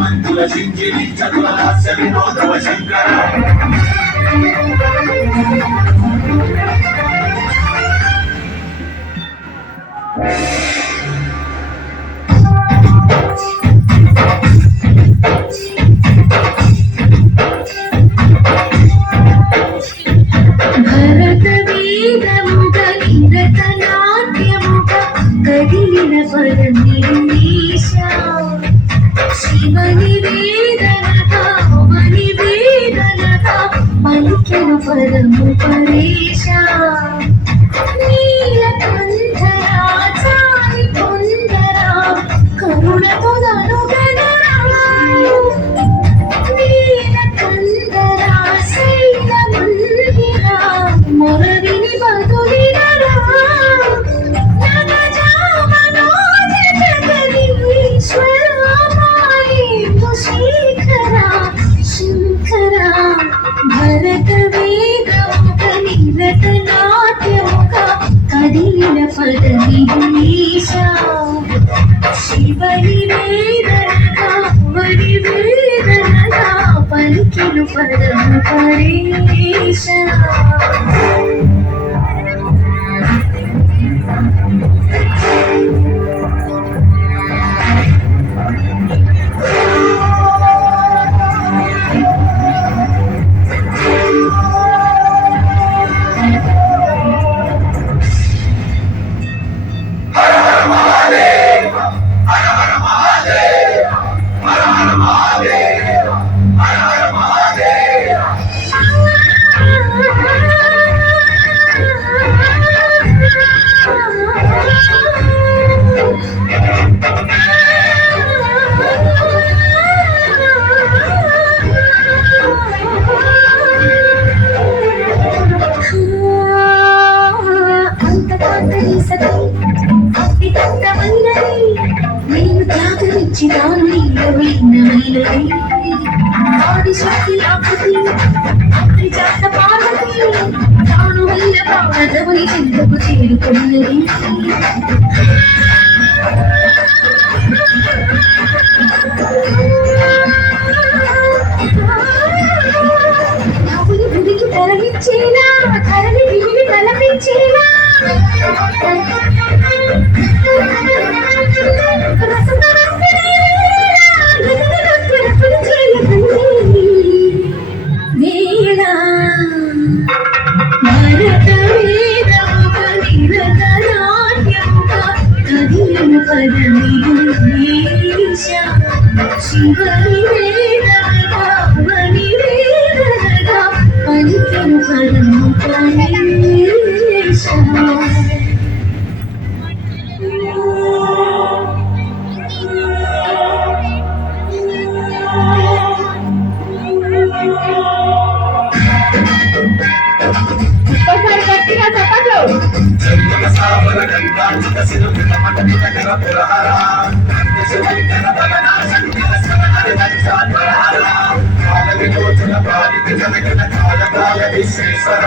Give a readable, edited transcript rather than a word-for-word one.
మంతుల సింజిని చతుల హాస్య వినోదవ శంకర భరత వేదముగ నిరతనాట్యముగ కదిలిన పరమేశ శివని వేదనగా మని వేదనగా పలికెను పరము పరేశ నీలకంఠరా చాలి పొందరా కరుణతో నలుగనరా నీలకంఠరా శైల మందిరా మొరవిని బదులినరా నగజామనోజ జగదీశ్వరా మాయేందు శేఖరా శంకరా భరత వేదముగ నిరత నాట్యముగ కదిలిన పదవిదేశ శివని వేదనగా వని వేదనగా పలికిను పరము పరేశ నేను త్యాగరించినాను నీలమైనది ఆదిశక్తి ఆకృతి అగ్నిజాత పార్వతి తాను వల్ల పాదవుని చెంతకు చేరుకున్నది నావుని భూమికి తరలించేనా ధరణి దివిని తలపించేనా శివని వేదనగా వని వేదనగా పలికెను పరము పరేశ గట్టిగా చెప్పట్లు విశ్వేశ్వర